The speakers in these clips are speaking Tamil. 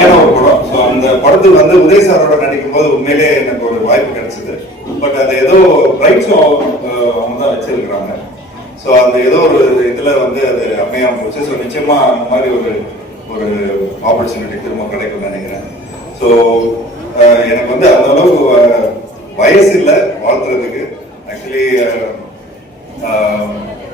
ஒரு படம் ஸோ அந்த படத்துக்கு வந்து உதய் சாரோட நடிக்கும் போது உண்மையிலே எனக்கு ஒரு வாய்ப்பு கிடைச்சது பட் அது ஏதோ ரைட்ஸும் அவங்க தான் வச்சிருக்கிறாங்க ஸோ அந்த ஏதோ ஒரு இதில் வந்து அது அமையாமல் போச்சு ஸோ நிச்சயமாக அந்த மாதிரி ஒரு ஒரு ஆப்பர்ச்சுனிட்டி திரும்ப கிடைக்கும்னு நினைக்கிறேன் ஸோ எனக்கு வந்து அந்த அளவுக்கு வயசு இல்லை வாழ்த்துறதுக்கு ஆக்சுவலி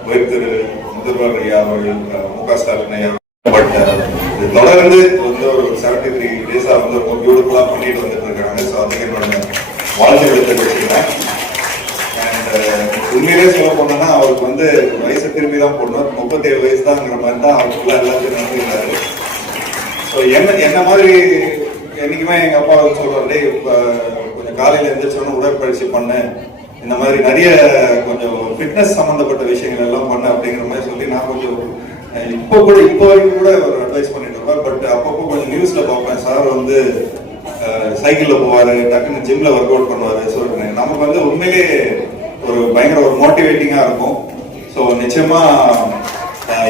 உயர் திரு முதல்வர் ஐயா அவர்கள் மு ஸ்டாலின் ஐயா பட் uh, தொடர்ந்து வந்து ஒரு செவன்டி த்ரீ டேஸாக வந்து ரொம்ப பியூட்டிஃபுல்லாக பண்ணிட்டு வந்துட்டு இருக்காங்க ஸோ அதுக்கு என்னோட வாழ்த்துக்களை தெரிவிச்சுக்கிறேன் uh, உண்மையிலே சொல்ல போனோம்னா அவருக்கு வந்து வயசு திரும்பி தான் போடணும் முப்பத்தேழு வயசு தான்ங்கிற மாதிரி தான் அவருக்குள்ள எல்லாத்தையும் நடந்துக்கிறாரு ஸோ என்ன என்ன மாதிரி என்னைக்குமே எங்கள் அப்பா வந்து இப்போ கொஞ்சம் காலையில் எழுந்திரிச்சோன்னு உடற்பயிற்சி பண்ணு இந்த மாதிரி நிறைய கொஞ்சம் ஃபிட்னஸ் சம்மந்தப்பட்ட விஷயங்கள் எல்லாம் பண்ணு அப்படிங்கிற மாதிரி சொல்லி நான் கொஞ்சம் இப்போ கூட இப்போ வரைக்கும் கூட ஒரு அட்வைஸ் பண்ணிட்டு இருப்பார் பட் அப்பப்போ கொஞ்சம் நியூஸ்ல பார்ப்பேன் சார் வந்து சைக்கிளில் போவார் டக்குன்னு ஜிம்ல ஒர்க் அவுட் பண்ணுவார் சொல்றேன் நமக்கு வந்து உண்மையிலே ஒரு பயங்கர ஒரு மோட்டிவேட்டிங்காக இருக்கும் ஸோ நிச்சயமா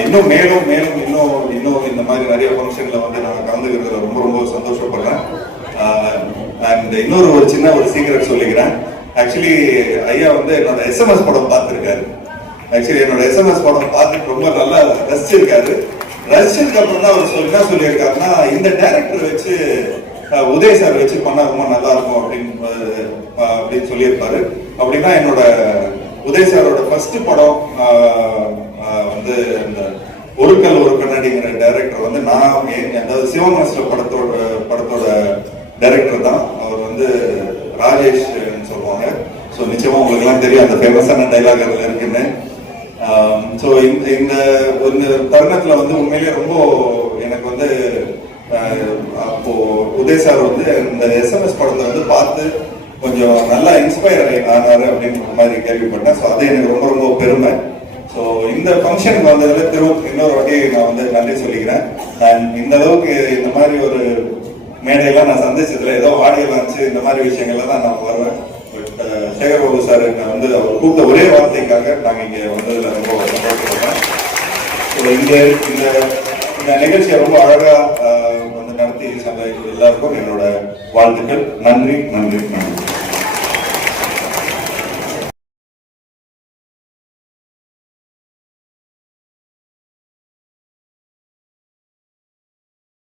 இன்னும் மேலும் மேலும் இன்னும் இன்னும் இந்த மாதிரி நிறைய ஃபங்க்ஷனில் வந்து நான் கலந்துக்கிறதுல ரொம்ப ரொம்ப சந்தோஷப்படுறேன் அண்ட் இன்னொரு ஒரு சின்ன ஒரு சீக்கிரம் சொல்லிக்கிறேன் ஆக்சுவலி ஐயா வந்து என்னோட எஸ்எம்எஸ் படம் பார்த்துருக்காரு ஆக்சுவலி என்னோட எஸ்எம்எஸ் படம் பார்த்துட்டு ரொம்ப நல்லா ரசிச்சிருக்காரு ரசிச்சதுக்கு அப்புறம் தான் அவர் என்ன சொல்லியிருக்காருன்னா இந்த டேரக்டர் வச்சு உதய் சார் வச்சு பண்ணா ரொம்ப நல்லா இருக்கும் அப்படின்னு அப்படின்னு சொல்லியிருப்பாரு அப்படின்னா என்னோட உதய் சாரோட ஃபர்ஸ்ட் படம் வந்து இந்த ஒரு கல் ஒரு கண்ணாடிங்கிற டேரக்டர் வந்து நான் அதாவது சிவமாஸ்டர் படத்தோட படத்தோட டைரக்டர் தான் அவர் வந்து ராஜேஷ் சொல்லுவாங்க ஸோ நிச்சயமா உங்களுக்கு எல்லாம் தெரியும் அந்த ஃபேமஸான டைலாக் இருக்குன்னு ஸோ um, இந்த ஒரு தருணத்தில் வந்து உண்மையிலே ரொம்ப எனக்கு வந்து uh, அப்போ உதய் சார் வந்து இந்த எஸ்எம்எஸ் படத்தை வந்து பார்த்து கொஞ்சம் நல்லா இன்ஸ்பயர் ஆனாரு அப்படின்ற மாதிரி கேள்விப்பட்டேன் ஸோ அது எனக்கு ரொம்ப ரொம்ப பெருமை ஸோ இந்த ஃபங்க்ஷனுக்கு வந்ததில் திரும்ப இன்னொரு வகையை நான் வந்து நன்றி சொல்லிக்கிறேன் நான் இந்த அளவுக்கு இந்த மாதிரி ஒரு மேடையெல்லாம் நான் சந்திச்சதில் ஏதோ ஆடியோ லான்ச்சு இந்த மாதிரி விஷயங்கள்லாம் தான் நான் வருவேன் சார் நான் வந்து அவர் கூப்பிட்ட ஒரே வார்த்தைக்காக நாங்கள் இங்கே வந்ததில் ரொம்ப சந்தோஷப்படுறோம் ஸோ இந்த இந்த இந்த நிகழ்ச்சியை ரொம்ப அழகாக வந்து நடத்தி சந்தை எல்லாருக்கும் என்னோட வாழ்த்துக்கள் நன்றி நன்றி நன்றி